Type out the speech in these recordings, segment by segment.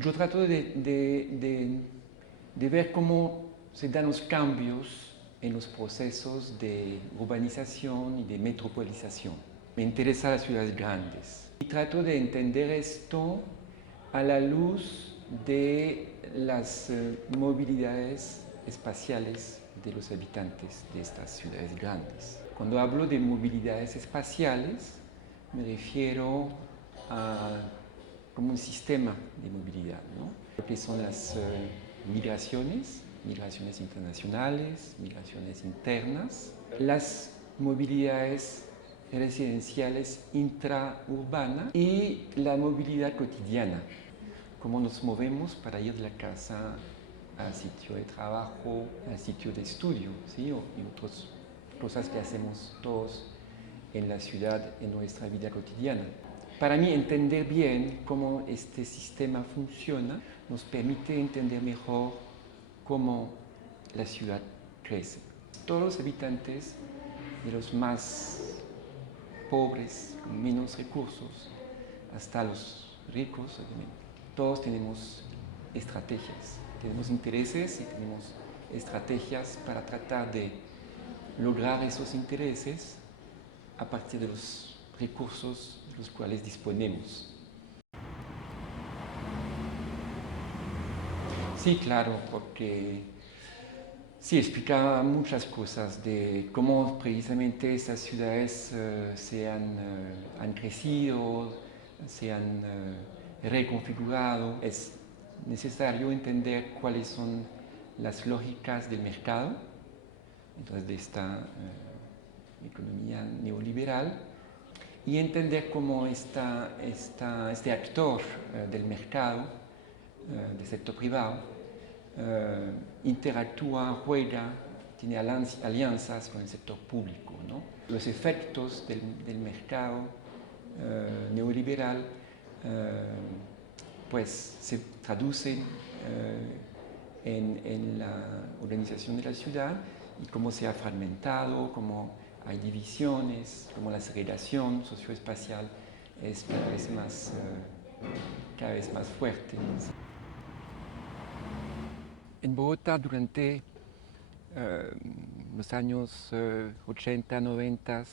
Yo trato de ver cómo se dan los cambios en los procesos de urbanización y de metropolización. Me interesan las ciudades grandes y trato de entender esto a la luz de las movilidades espaciales de los habitantes de estas ciudades grandes. Cuando hablo de movilidades espaciales, me refiero a como un sistema de movilidad, ¿no? Lo que son las migraciones, migraciones internacionales, migraciones internas, las movilidades residenciales intraurbanas y la movilidad cotidiana, cómo nos movemos para ir de la casa al sitio de trabajo, al sitio de estudio, ¿sí? Y otras cosas que hacemos todos en la ciudad, en nuestra vida cotidiana. Para mí, entender bien cómo este sistema funciona nos permite entender mejor cómo la ciudad crece. Todos los habitantes, de los más pobres, con menos recursos, hasta los ricos, todos tenemos estrategias, tenemos intereses y tenemos estrategias para tratar de lograr esos intereses a partir de los recursos de los cuales disponemos. Sí, claro, porque sí, explica muchas cosas de cómo precisamente estas ciudades han crecido, se han reconfigurado. Es necesario entender cuáles son las lógicas del mercado, entonces de esta economía neoliberal, y entender cómo este actor del mercado, del sector privado, interactúa, juega, tiene alianzas con el sector público, ¿no? Los efectos del mercado neoliberal pues se traducen en la organización de la ciudad y cómo se ha fragmentado, cómo hay divisiones, cómo la segregación socioespacial es cada vez más fuerte. En Bogotá durante los años 80, 90,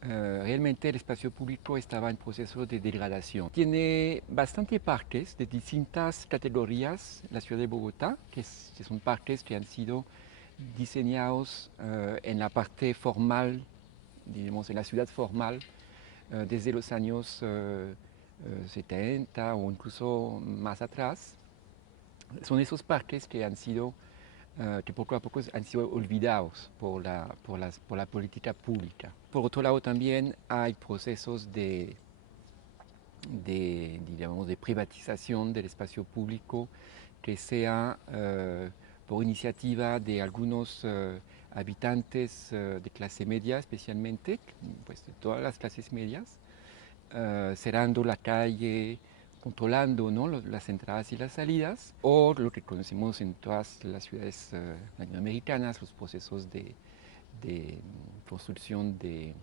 realmente el espacio público estaba en proceso de degradación. Tiene bastante parques de distintas categorías la ciudad de Bogotá, que son parques que han sido diseñados en la parte formal, digamos en la ciudad formal, desde los años 70 o incluso más atrás. Son esos parques que han sido que poco a poco han sido olvidados por la política pública. Por otro lado, también hay procesos digamos, de privatización del espacio público que sea por iniciativa de algunos habitantes de clase media especialmente, pues de todas las clases medias, cerrando la calle, controlando, ¿no?, las entradas y las salidas, o lo que conocemos en todas las ciudades latinoamericanas, los procesos de construcción de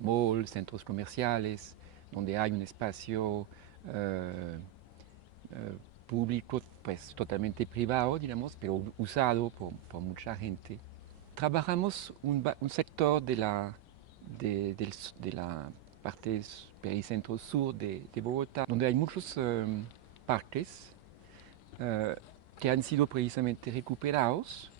malls, centros comerciales, donde hay un espacio público, pues totalmente privado, digamos, pero usado por mucha gente. Trabajamos un sector de la parte pericentro sur de Bogotá, donde hay muchos parques que han sido precisamente recuperados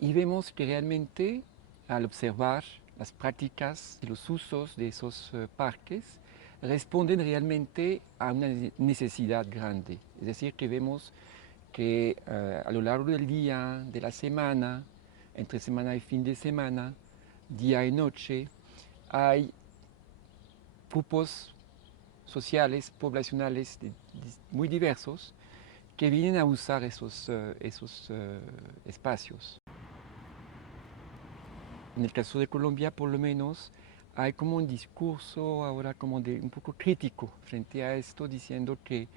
y vemos que realmente al observar las prácticas y los usos de esos parques responden realmente a una necesidad grande. Es decir, que vemos que a lo largo del día, de la semana, entre semana y fin de semana, día y noche, hay grupos sociales, poblacionales muy diversos que vienen a usar esos espacios. En el caso de Colombia, por lo menos, hay como un discurso ahora como de un poco crítico frente a esto, diciendo que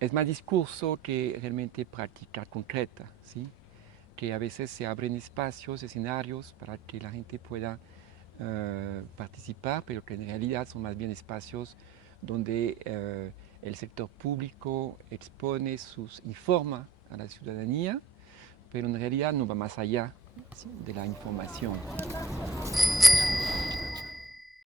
es más discurso que realmente práctica concreta, ¿sí? Que a veces se abren espacios, escenarios para que la gente pueda participar, pero que en realidad son más bien espacios donde el sector público expone, informa a la ciudadanía, pero en realidad no va más allá de la información.